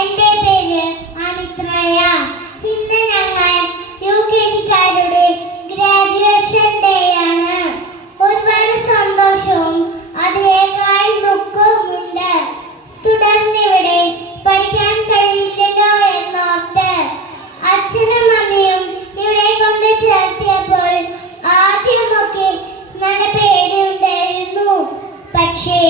എൻ്റെ പേര് അമിത്രയ. ഇന്ന് ഞങ്ങൾ യുകെജിക്കാരുടെ ഗ്രാജുവേഷൻ ഡേ ആണ്. ഒരുപാട് സന്തോഷവും അതിനേക്കാൾ ദുഃഖവുമുണ്ട്. തുടർന്നിവിടെ പഠിക്കാൻ കഴിയില്ലല്ലോ എന്നോർത്ത് അച്ഛനും അമ്മയും ഇവിടെ കൊണ്ട് ചേർത്തിയപ്പോൾ ആദ്യമൊക്കെ നല്ല പേടിയുണ്ടായിരുന്നു. പക്ഷേ